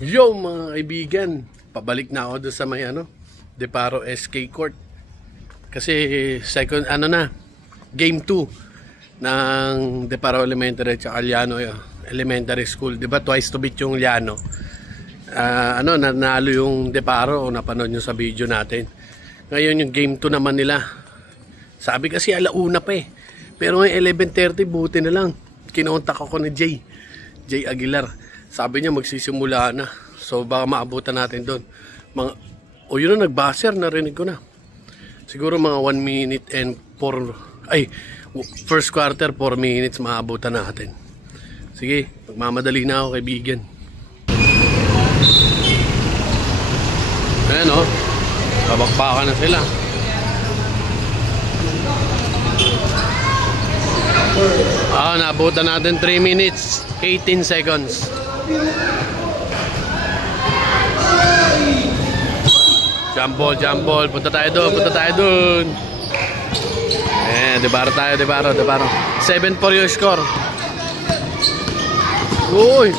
Yo mga kaibigan, pabalik na ako doon sa may Deparo SK Court. Kasi second game 2 ng Deparo Elementary at Liano Elementary School. Diba twice to beat yung Liano. Nanalo yung Deparo, o napanood nyo sa video natin. Ngayon yung game 2 naman nila. Sabi kasi alauna pa eh. Pero ngayon 11:30 buti na lang. Kinontak ako ni Jay Aguilar. Sabi niya magsisimula na. So baka maabutan natin doon. Yun na, nag-buzzer, narinig ko na. Siguro mga 1 minute and 4 first quarter 4 minutes maabutan natin. Sige, magmamadali na ako kaibigan. Ayan babakpakan na sila. Naabutan natin 3 minutes 18 seconds. Jump ball. Punta tayo doon. Deparo tayo. 7-4 yung score. Uy!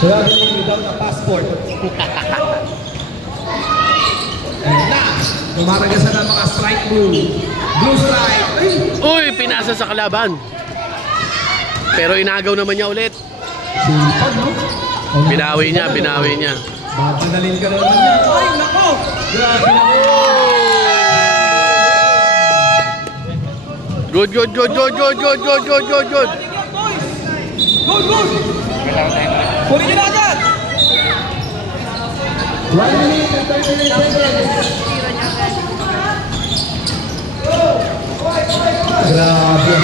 Traveling without a passport. Tumaragasan ang mga strike blue strike. Uy, pinasa sa kalaban. Pero inagaw naman niya ulit. Binawi niya. Babanalin ka naman niya. Ay, nako! Grabe naman. Good. Good. Kunin niyo na agad. 1 minute and 30 seconds. Grabe.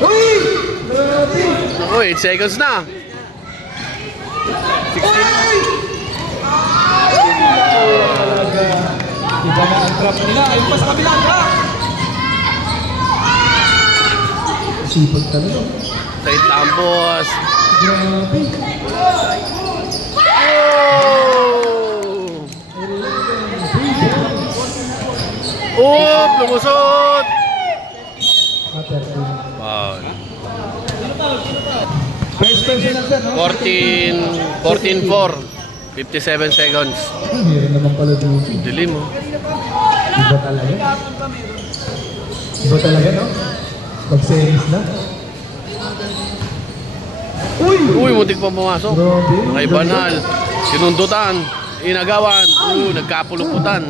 Uy! Grabe. 8 seconds na. 16. Iba na ang trap nila. Ayun pa sa kabilang trap. Sipag talaga. Tight tampos. Grabe. Lumusot. Wow. 14-4. 57 seconds. Meron naman pala doon. Dilim mo. Iba talaga, no? Pag-series na. Uy, muntik pa pumasok. Kay Banal. Sinundutan. Inagawan. Nagkapuluputan.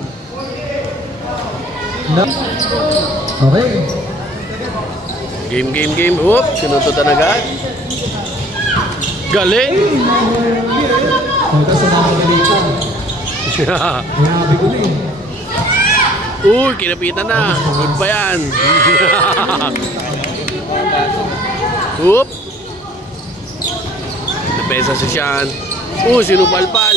Okay. Game. Sinundutan agad. Galing. Kinapitan na. Good pa yan. Oop. Napesa si Sean. Sinupalpal.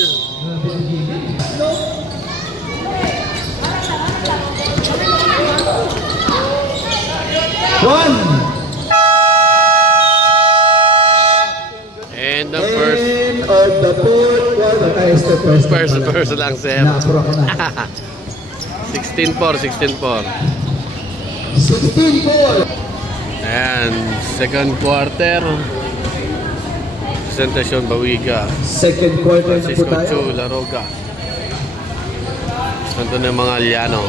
One. And the first lang, sir. 16-4. And second quarter. Presentasyon Bawiga. Second quarter na po tayo. Laroga. Santo ng mga Liano.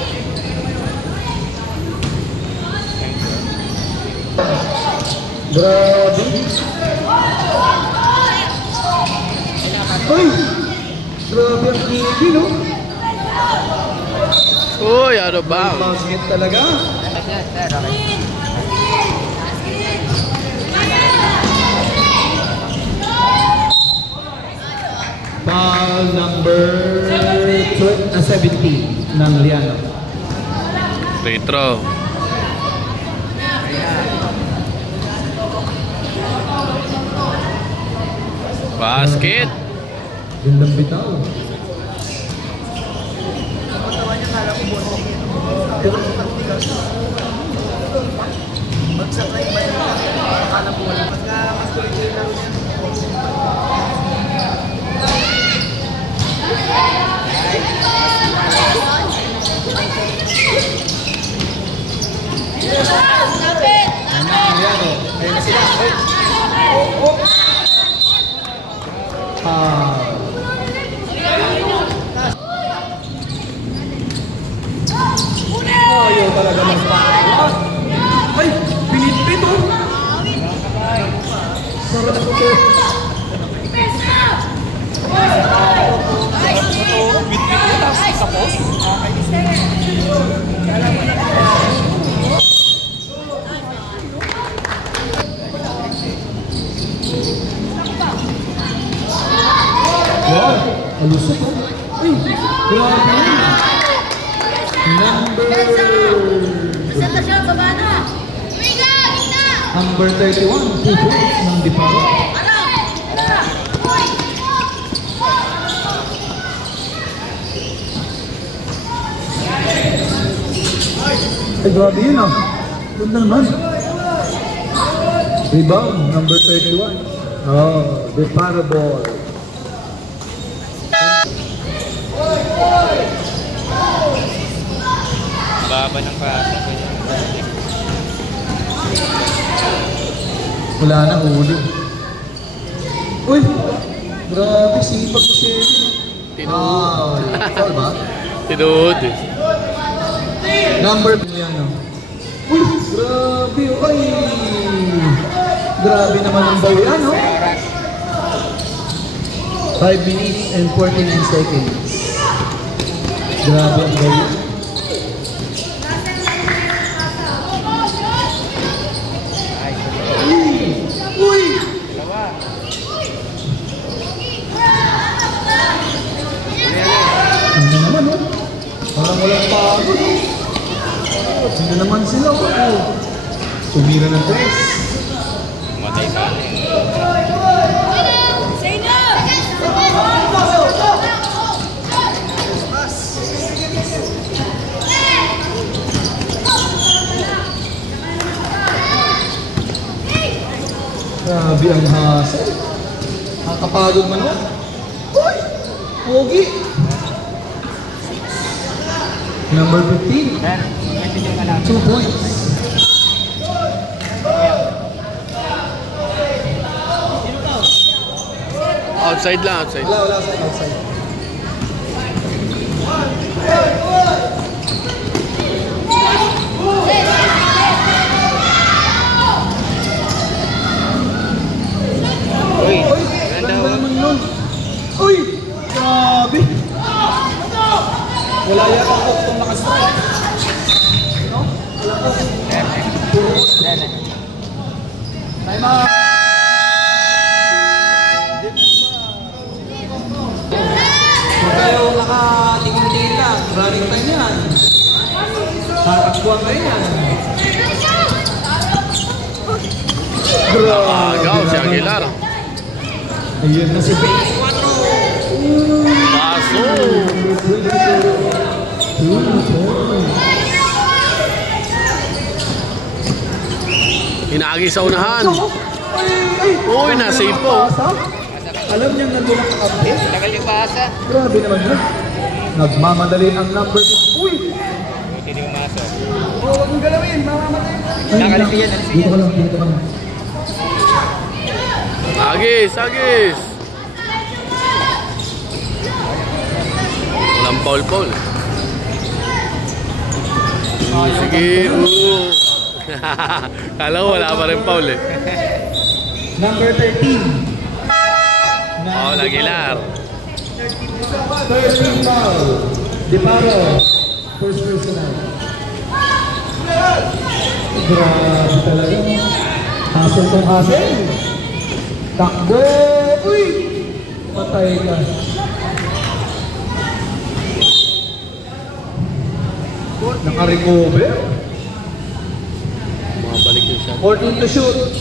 Grabe. Grabe ang kiki, no? Ano ba? Basket talaga. Foul number 17 ng Liano. Free throw. Basket. Gandang bitaw. Ayaw talaga magpapalak. Ay, pinipit oh. Sarap ito. Wow, alusok oh. Ay, grabe. Number 31, 2 points ng Diparo. Ay, grabe yun ah. Ganda naman. Rebound, number 31. Oh, Diparo ball. Baba ng pasa. Wala na, huli. Uy! Grabe, sipag ko siya. Tinuod. Foul ba? Tinuod eh. Number 2 yan, no? Uy! Grabe, ay! Grabe naman ang bawi, no? 5 minutes and 49 seconds. Grabe ang bawi. Uy! Ano naman, no? Parang walang pagod, no? Hindi naman sila, oh. Sumira ng 3. Matay pa. Grabe ang hassle. Nakakapagod man mo. Uy! Pogi! Number 15. 2 points. Outside lang, outside. Wala, outside. Uy, Ganda naman yun. Uy! Grabe! Wala yata ako itong nakastrike. No? Wala ko. Time out! Kung kayo nakatingin-tingin lang, running time yan. Tatakbuhan kayo yan. Agaw si Aguilar. Ayun na si Big. Paso. Inagi sa unahan. Uy, na-save po. Alam niya nandun ang kampi? tagal yung pasa. Grabe naman yun. Nagmamadali ang number 2. Uy! Buti di umasok. Oh, huwag mong galawin. Mamamatay. Nakalisi yan, Dito ka lang, dito ka lang. Agis, agis. Walang foul. Sige. Kala ko wala pa rin foul eh. Number 13. Paul Aguilar. 13 foul. Diparo. First personal. Grabe talaga. Hassle tong hassle. Takbo! Uy! Patay ka. Naka-recover. Mabalik yung shot. 14 to shoot.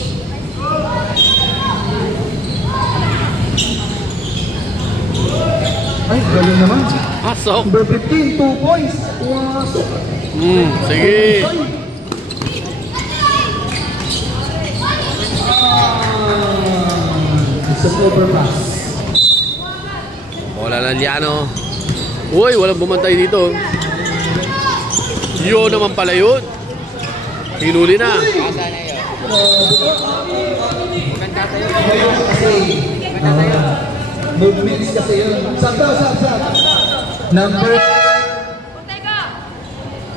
Ay, galing naman. Pasok. Number 15, 2 points. Pumasok. Sige. It's an overpass. Bola na Liano. Uy, walang bumantay dito. Yun naman pala yun. Hinuli na. Pasa na yun. Ganda tayo. Kasi, movements kasi yun. Sab.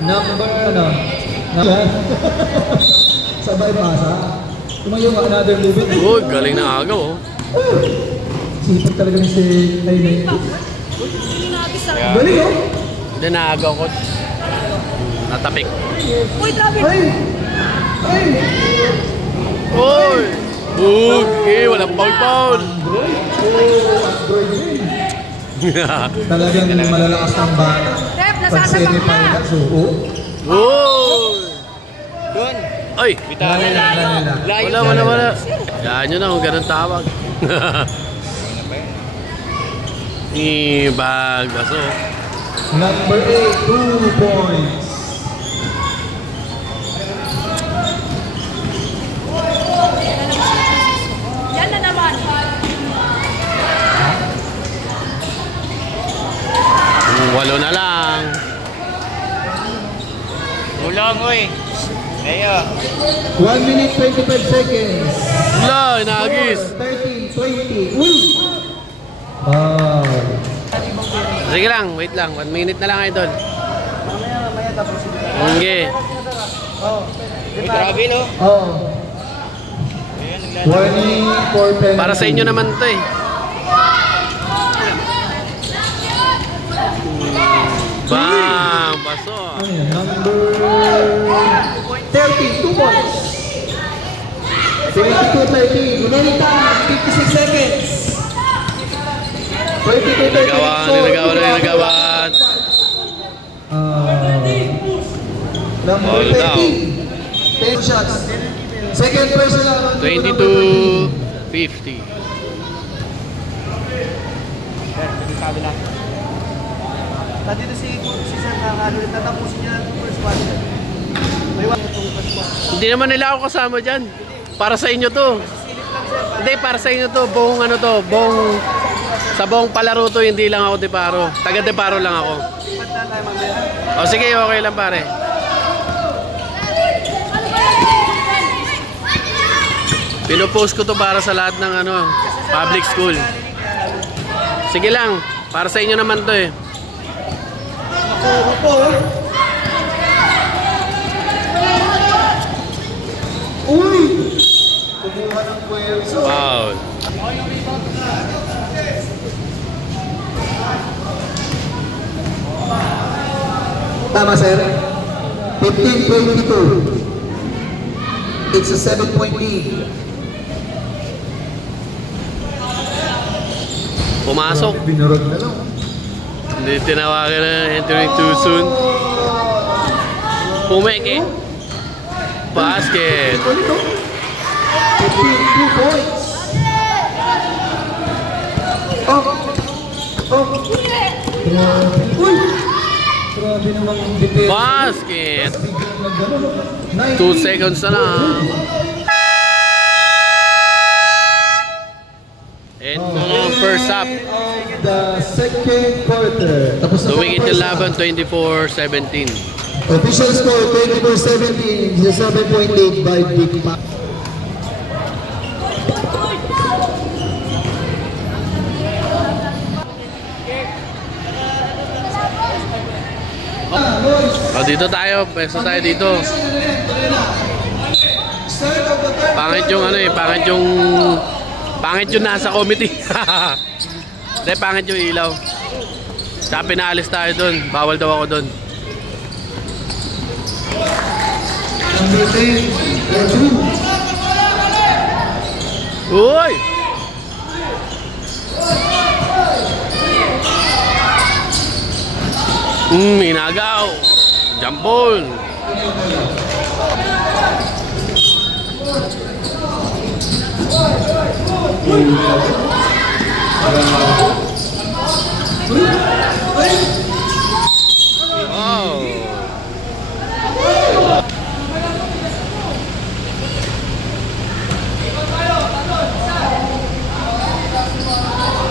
Number, ano? Sabay pasa. Tumayo ka, another movement. Uy, galing na agaw. Oh. Sipag talaga ni si Aynay. Galing, oh. Hindi na agaw ko. Natapik. Uy, grabe! Ay! Ay! Uy! Okay, walang foul. Android rin. Talagang malalakas ng bata. Rep, Pag nasasapak na! semi-finals, oo. Uy! Doon. Ay! Bitaw na. Layo. Wala. Yan nyo na kung ganun tawag. Bag, baso. Number 8, 2 points. Yan na naman! Walo na lang. Ulong, uy. Layo. 1 minute 25 seconds. Wala, inagis. 13, 20. Uy! Wow. Sige lang, wait lang. 1 minute na lang, idol. Okay. Uy, grabe, no? Oh. Warning for penalty. Para sa inyo naman to eh. Bang! Baso. Ano yan? Number 13, 2 points. 22-13. Remaining time, 56 seconds. 22-13. Nagawan. Number All down. 13. 10 shots. Second personal. 22-50. Sabi lang. Dito si Sir Kakalo, tatapusin niya ang first one. May one itong first one. Hindi naman nila ako kasama dyan. Para sa inyo to. Hindi, para sa inyo to. Buong ano to. Sa buong palaro to, hindi lang ako Deparo. Taga Deparo lang ako. Pagka tayo mamaya. O sige, okay lang pare. Pinopost ko to para sa lahat ng ano, public school. Sige lang, para sa inyo naman to eh. Uy! Kumuha ng puwerso. Wow. Tama, sir. 15-22. It's a 7-point lead. Pumasok. Binurog na lang. Hindi tinawagan na entering too soon. Pumeke. Basket. 15, 2 points. Uy! Grabe namang defense. Basket. Biglang 2 seconds na lang. And first up. The second quarter. Tapos na Tumingit yung laban 24-17. Official score 24-17. The 7-point lead by Big Mac. O dito tayo, peso tayo dito. Pangit yung ano eh, pangit yung nasa committee. Hindi, pangit yung ilaw. Tsaka pinaalis tayo doon, bawal daw ako doon. Number 10, Uy! Inagaw. Jump ball.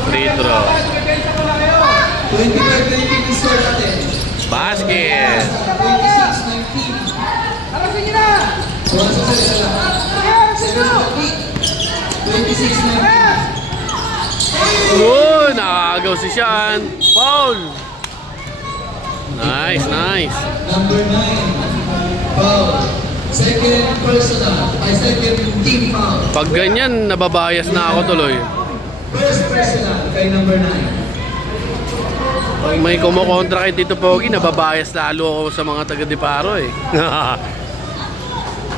Free throw. 25-19 yung score natin. Basket. 26-19. Oras sa isa lang. 26-19. Oh, nakagaw si Sean. Foul. Nice, nice. Number 9. Foul. Second personal. Second team foul. Pag ganyan, nababayas na ako tuloy. First personal kay number 9. Pag may kumukontra kay Tito Pogi, nababayas lalo ako sa mga taga-Deparo eh.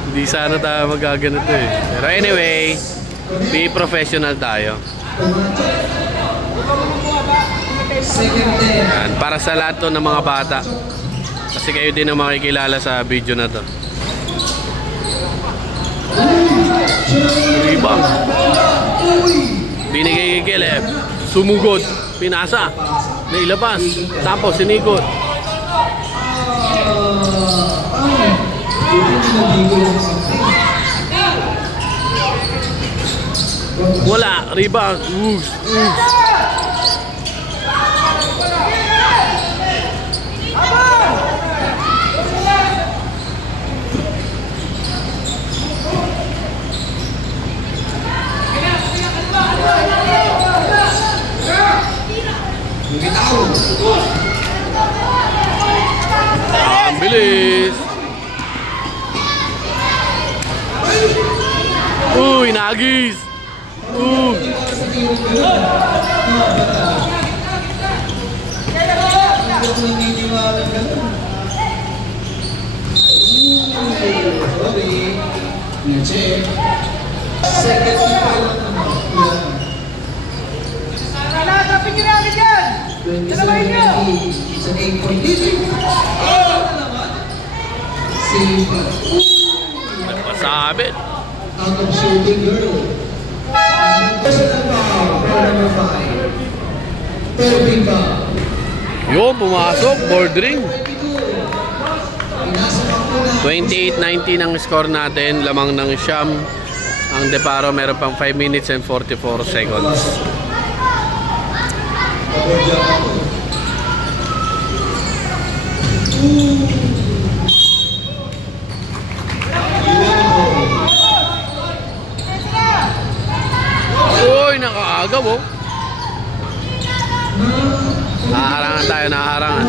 Hindi sana tayo magaganito eh. Pero anyway, be professional tayo. Second 10. Yan, para sa lahat to ng mga bata. Kasi kayo din ang makikilala sa video na to. Rebound. Binigay kay Caleb. Sumugod. Pinasa. Nailabas. Tapos sinikot. Wala. Rebound. Oops. Ang bilis. Uy, nagis. Hanapin nyo namin yan! Dalawain nyo! It's an 8-point lead. Nagpasabit. Out of shooting girl. Personal foul for number 5. Pervin foul. Yo, pumasok. Bordering. 28-19 ang score natin. Lamang ng Siam. Ang Deparo meron pang 5 minutes and 44 seconds. Uy, nakaagaw oh. Naharangan tayo, naharangan.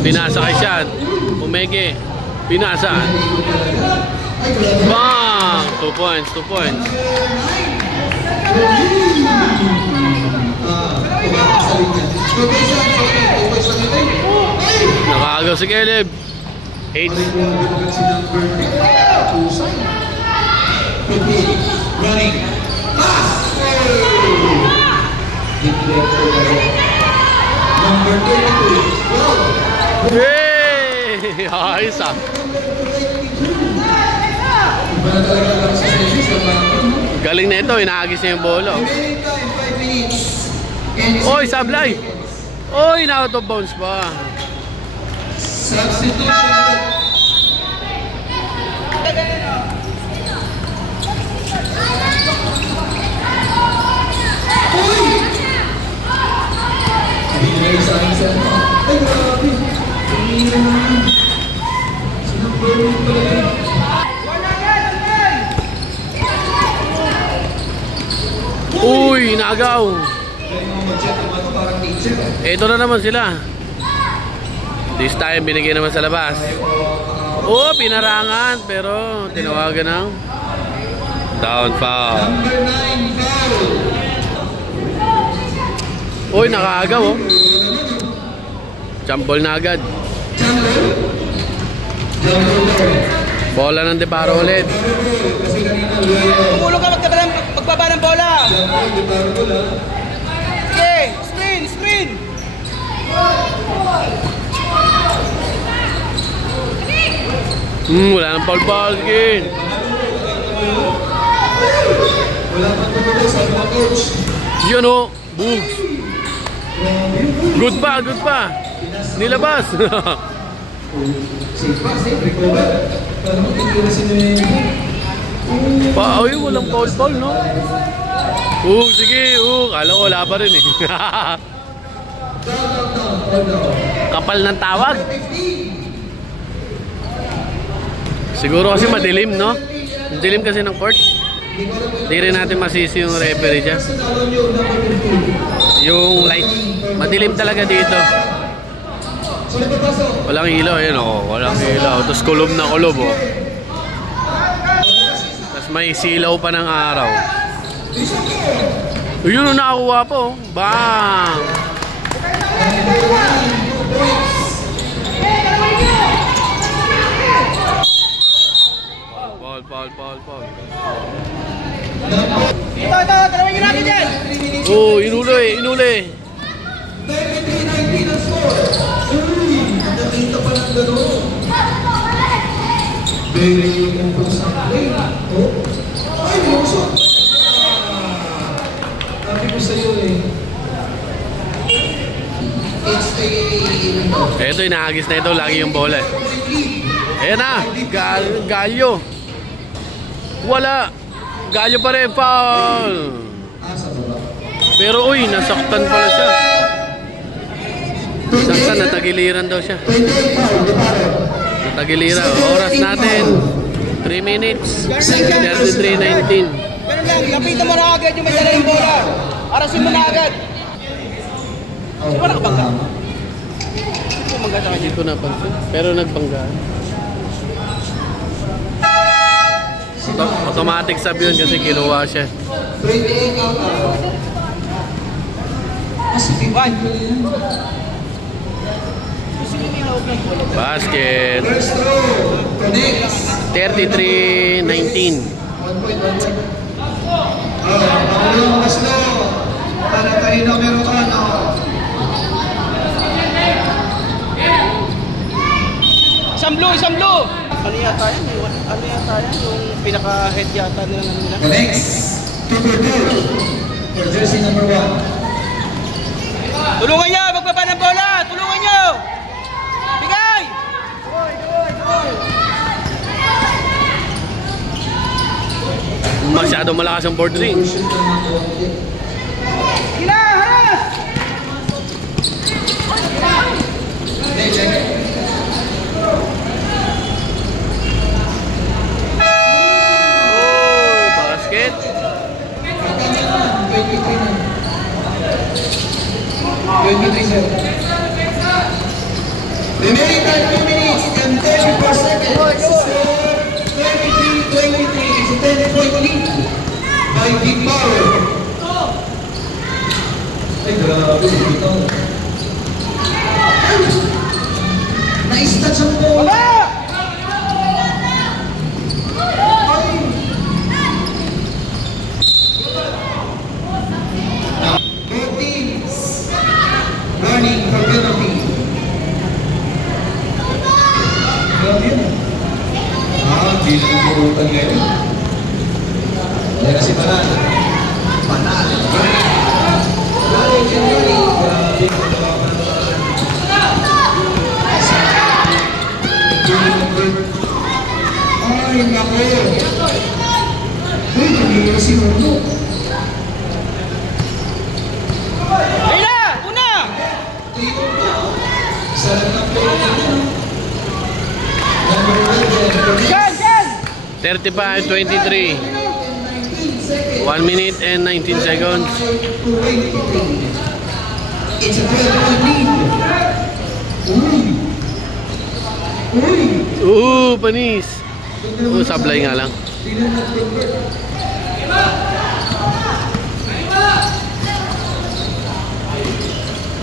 Pinasa kay Sean. Umege. Pinasa. Bang! 2 points, 2 points. Nakaagaw si Caleb. 8. Running. Pass. Number 22. Hey! Ayos ah. Galing na ito, inaagis niya yung bolo. Oy, sablay! Oy, na-out of bounds pa. Substitution. Binigay sa aking cellphone. Ay, grabe. Tumira naman. Sinumpermin pala yun. Uy, nagaw. Kaya mga mag-check naman ito parang teacher. Ito na naman sila. This time, binigay naman sa labas. Oh, pinarangan. Pero, tinawagan ng down foul. Number 9 foul. Uy, nakaagaw oh. Jump ball na agad. Bola ng Deparo ulit. Tumulong ka magbaba ng bola! Okay, screen, screen! Wala nang foul. Sige. Wala pang tumuloy sa mga coach. Yun o. Bugs. Good pa. Nilabas. Safe pa, safe. Recover. Paano mo titira si Ay, walang foul, no? Sige. Kala ko wala pa rin eh. Kapal ng tawag. Siguro kasi madilim, no? Dilim kasi ng court. Hindi rin natin masisi yung referee dyan. Yung light. Madilim talaga dito. Walang ilaw, yun o. Walang ilaw. Tapos kulob na kulob, o. Tapos may silaw pa ng araw. Yun o, nakakuha po. Bang! Paul. Ito, tarawin nyo natin dyan. Inuli. 33-19 ang score. Nakita pa ng gano'n. Very yung sa play. Ay, bukso. Sabi ko sa'yo eh. Ito, inaagis na ito. Lagi yung bola. Ayan na. Galyo. Wala. Galyo pa rin. Foul. Pero nasaktan pala siya. Saktan, natagiliran daw siya. Natagiliran. Oras natin 3 minutes 33:19. Pero lang, lapitan mo na agad yung may dala yung bola. Arasin mo na agad. Di ba nakabangga? Bumangga sa kanya. Hindi ko napansin. Pero nagbanggaan. Automatic sub yun kasi kinuha siya. Basket. 33-19. Para kanina meron ka na. Isang blue! Ano yata yan? Yung pinaka-head yata nila. Next, for jersey number 1. Tulungan nyo! Magbaba ng bola! Tulungan nyo! Bigay! Masyado malakas ang board ring. Gila! Haras! Basket. 23, sir. Remaining time 2 minutes and 34 seconds. 33-23 is a 10-point lead by Big Power. Ay, grabe. Nice touch ang ball. Running for penalty. Grabe yun. Di lang purutan ngayon. Yan na si Banal. Banal. Banal and running. Grabe. Ay, nako. Uy, tumira si Rono. Yan! 35-23. 1 minute and 19 seconds. It's a 12-point lead. Panis. Sablay nga lang.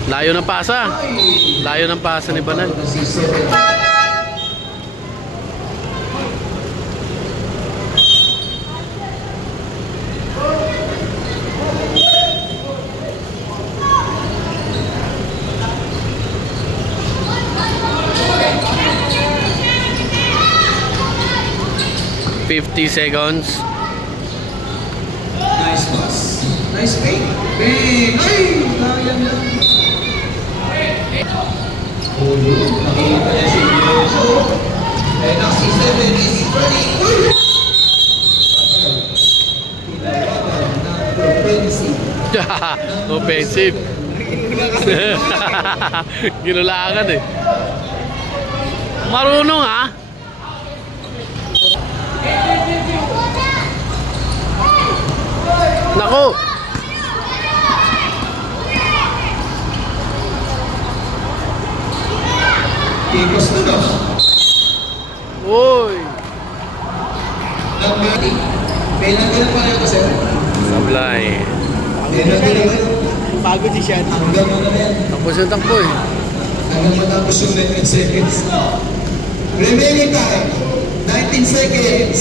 Layo ng pasa. Layo ng pasa ni Banal. 50 seconds. Nice pass. Nice fake. Bang! Ay! Sayang lang. Oh, yun. Nakikita niya si Yoso. And now si 7 is running. Uy! Offensive. Ginulakan eh. Marunong ha. Nako. Kikos na no? Uy. Number 8. Kailan ka na pa rin sir? Sablay. Kailan ka na ba? Pagod si Sean. Hanggang mo na yan. Tapos yung takbo eh. Hanggang matapos yung 19 seconds. Remaining time, 19 seconds.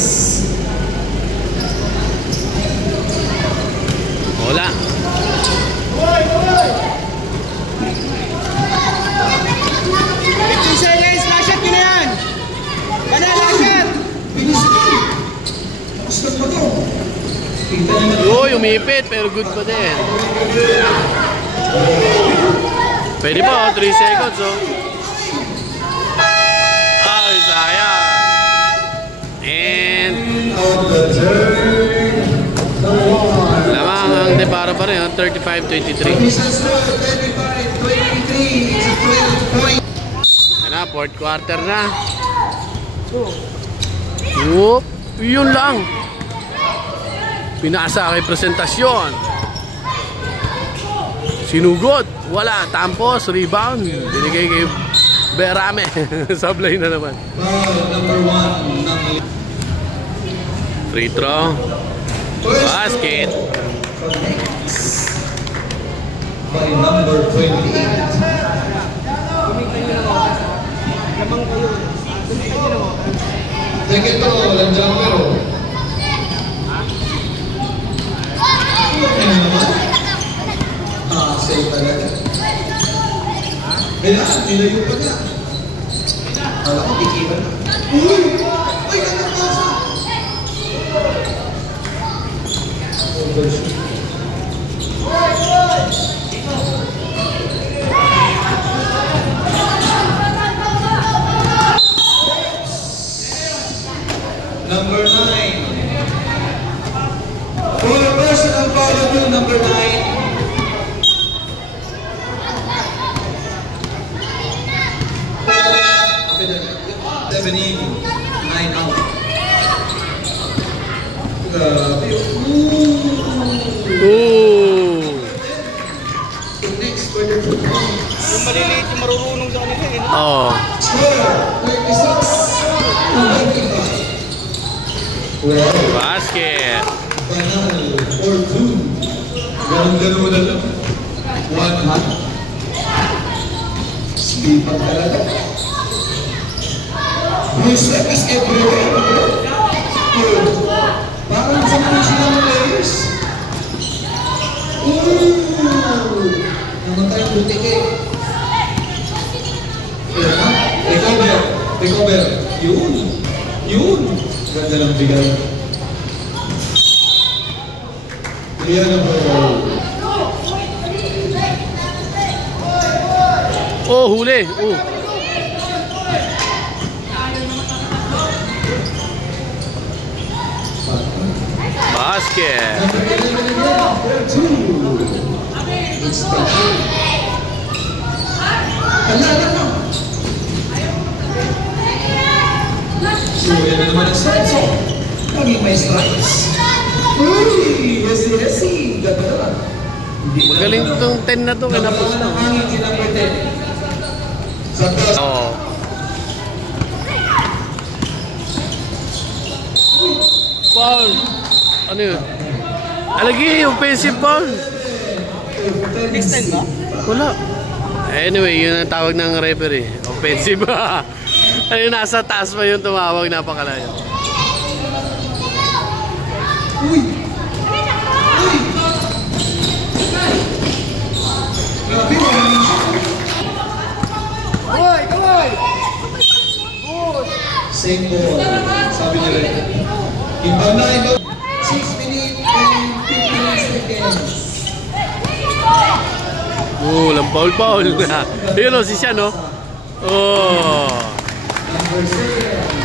Wala. 15 seconds, last shot nyo na yan! Kana, last shot! Bilis mo. Gusto mo to. Kita na na. Uy, umipit pero good pa din. Pwede pa oh, 3 seconds oh. Ay, sayang. And On the turn. The one. lamang ang Deparo pa rin, 35-23. Officials score, 25-23. It's a 12 point. Ano, fourth quarter na. Whoop, yun lang. Pinasa kay presentasyon. Sinugod, wala, tampos, rebound. Binigay kay Berame. Sablay na naman. Foul number 1. Free throw. Basket. By number 28. Take ito, walang jumper oh. Ano naman? Safe talaga. Kailangan, nilayo pa niya. Kala ko, tikipan na. Uy! Ay, anak nasa! Overshoot. Number 9. For a personal foul of you, number 9. Okay, 7 in, 9 out. Grabe. Ooh. Next, for the 2 points. Yung maliliit yung marurunong sa kanila eh. Oh. Score, 36. Well, Basket. banal, 4-2. Ganun-ganun na lang. 1 hot. Slipan talaga. Blue step is everywhere. Parang sa mga silang players. Namatay ang butik eh. Recover. Recover. Yun. Yun. Ganda ng bigay. Yan ang Oh, huli. Oh. Basket. It's the Alala mo. So, yan na naman ang strike zone. Laging may strikes. Uy! Yesi! Ganda. Magaling itong 10 na to. Kinapos na. Hangin si number 10. Sa taas. Oo. Foul. Ano yun? Alagi, offensive foul. Next time ba? Wala. Anyway, yun ang tawag ng referee. Offensive. Ayun, nasa taas pa yung tumawag. Napakalayo. Uy! Uy! Grabe, walang Hoy! Hoy! same ball. Sabi niya rin. Inbound line, 6 minutes and 15 seconds. Walang foul. Yun o, si Sian, no? Oh.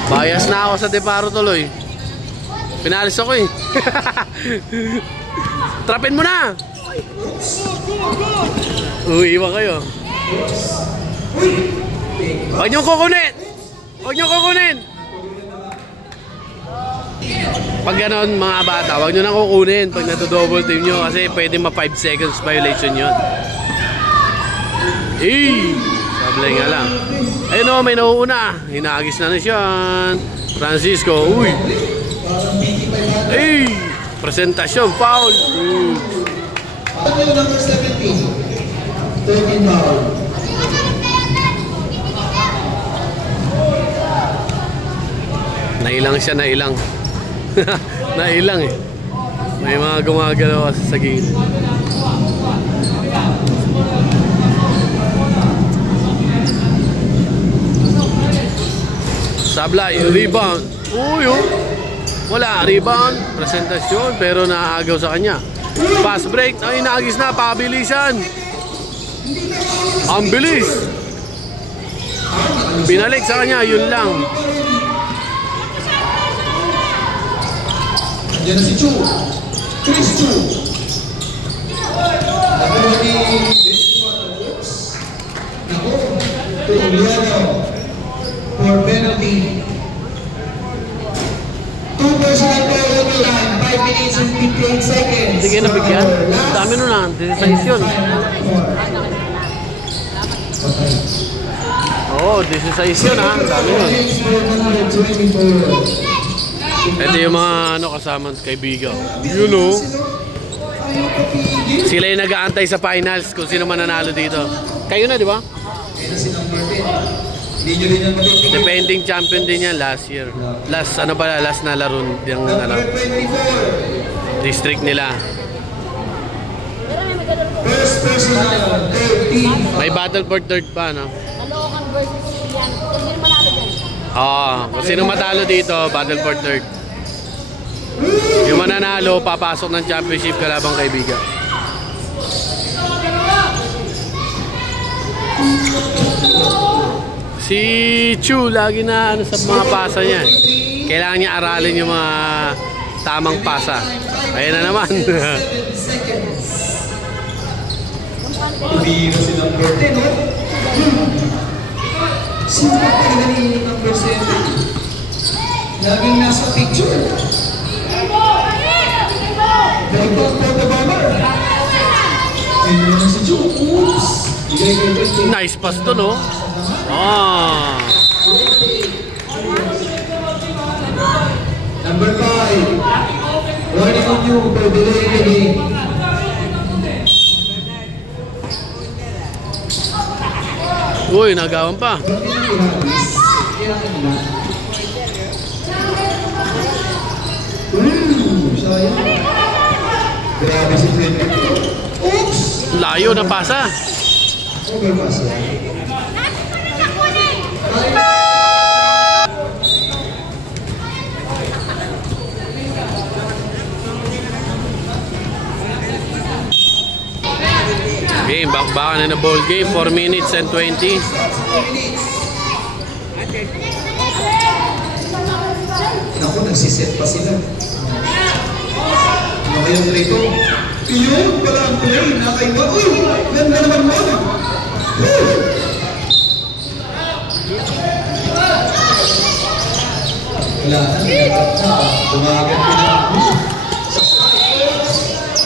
Bias na ako sa Deparo tuloy. Pinalis ako eh. Trapin mo na! Iwan kayo. Huwag niyong kukunin! Huwag niyong kukunin! Pag gano'n mga bata, huwag niyo nang kukunin pag nado-double team nyo kasi pwede ma 5 seconds violation yun. Sablay nga lang. Ayun o, may nauuna. Hinagis na siya. Francisco, uy. Presentasyon, foul. Number 17. 13 foul. Nailang siya, nailang. Nailang eh. May mga gumagalaw sa gilid. Sablay, rebound. Uy, oh. Wala, rebound. Presentasyon, pero naagaw sa kanya. Pass break. Ay, naagis na. Pabilisan. Ang bilis. Binalik sa kanya. Yun lang. Diyan na si Chu. Chris Chu. Naku ni Naku. Tuliano. For penalty. 2 personal foul on the line. 5 minutes and 58 seconds. Hindi kayo nabigyan. Dami nun na. 16 yun. Oo, 16 yun ha. Dami nun. Ito yung mga kasama kaibigan. You know. Sila yung nag-aantay sa finals kung sino man nanalo dito. Kayo na, di ba? Defending champion din yan last year. Last na laro yung district nila. May battle for third pa, no? Kung sino matalo dito, battle for third. Yung mananalo, papasok ng championship kalabang kaibigan. Si Chu, lagi na sa mga pasa niya. Kailangan niya aralin yung mga tamang pasa. Ayan na naman. Hindi na si number 10, no? Sino pa ni number 7? Laging nasa picture. Dalibang for the bomber. Ayun na si Chu. Oops! Nice pass to, no? Number 5. Running on you for delay the game. Uy, nagawan pa. Grabe si Freddy. Oops! Layo na pasa. Overpass. Game, bakbakan na ball game. 4 minutes and 20. Naku, nagsiset pa sila. Ano kayong rito? Iyon pala ang play. Nakaiba. Uy! Ganda naman mo. Wala na. Tumagan ko na.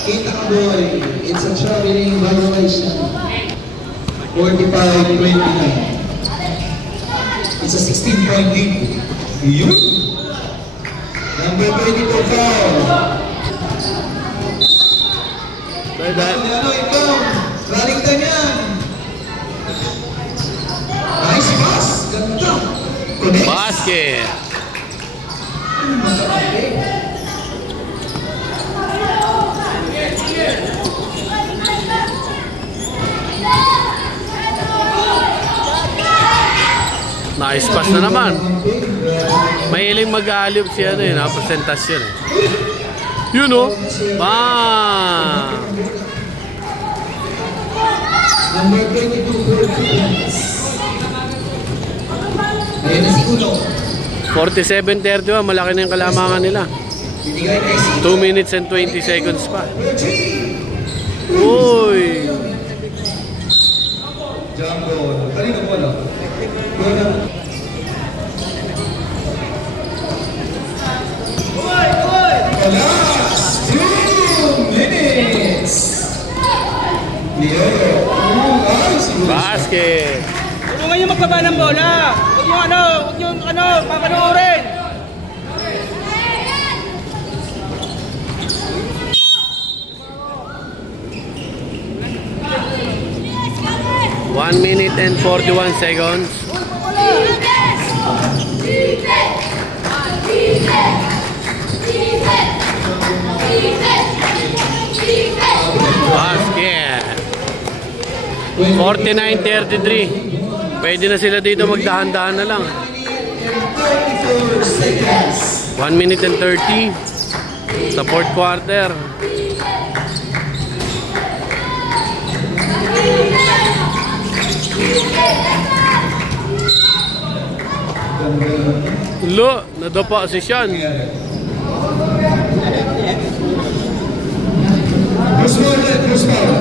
Kita ka boy. It's a traveling violation. 45-29. It's a 16-point lead. Yun. Number 24 foul. Ikaw. Running time yan. Nice pass. Ganda. Connect. Basket. Nice pass na naman. Mahiling mag-aalip siya ano yun, presentasyon eh. Yun o. Bang! Number 22 for 2 points. Ayan na si Uno. 47-31, malaki na yung kalamangan nila. 2 minutes and 20 seconds pa. Uy! Jumbo. Kanina mo lang. Last 2 minutes. Basket! Tulungan nyo magbaba ng bola. Huwag nyo papanuorin. One minute and 41 seconds. Basket. 49-33. Pwede na sila dito magdahan-dahan na lang. 1 minute and 30 sa fourth quarter. Lo, nadapa si Sean. Cross foul.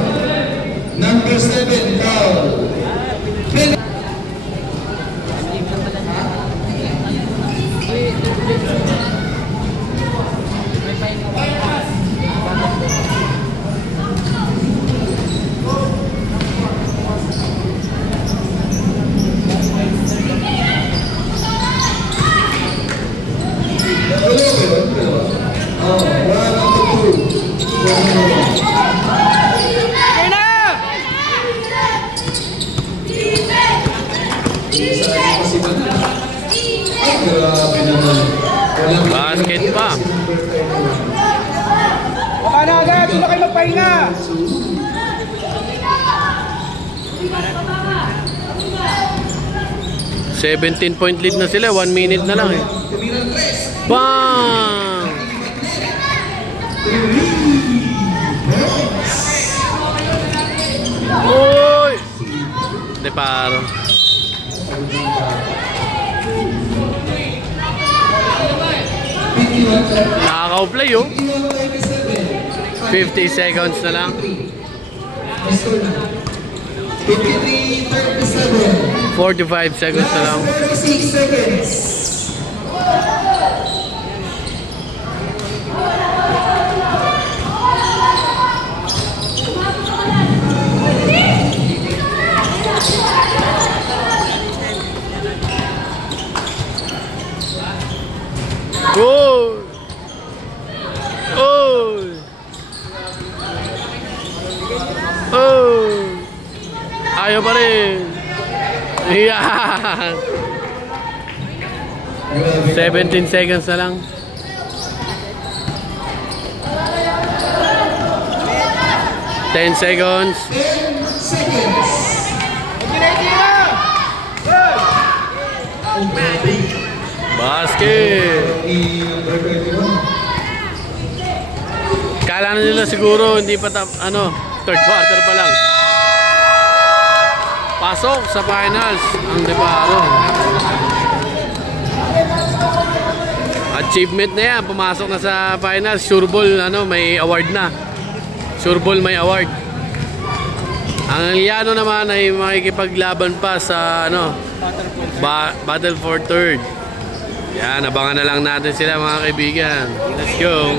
Number 7, foul. Basket pa. Baka na agad, hindi na kayo magpahinga. $17 point lead na sila, 1 minute na lang eh. Bang! Uy! De paro. Nakaka-play oh. 50 seconds na lang. 45 seconds na lang. 36 seconds. Oh! Oh! Oh! Ayaw pa rin. Yan! 17 seconds na lang. 10 seconds. 10 seconds. Basket! Kala na nila siguro hindi pa third quarter pa lang. Pasok sa finals ang De Paro. Achievement na yan, pumasok na sa finals. Sure ball, may award na. Sure ball may award. Ang Liano naman ay makikipaglaban pa sa Battle for Third. Yan, abangan na lang natin sila mga kaibigan. Let's go.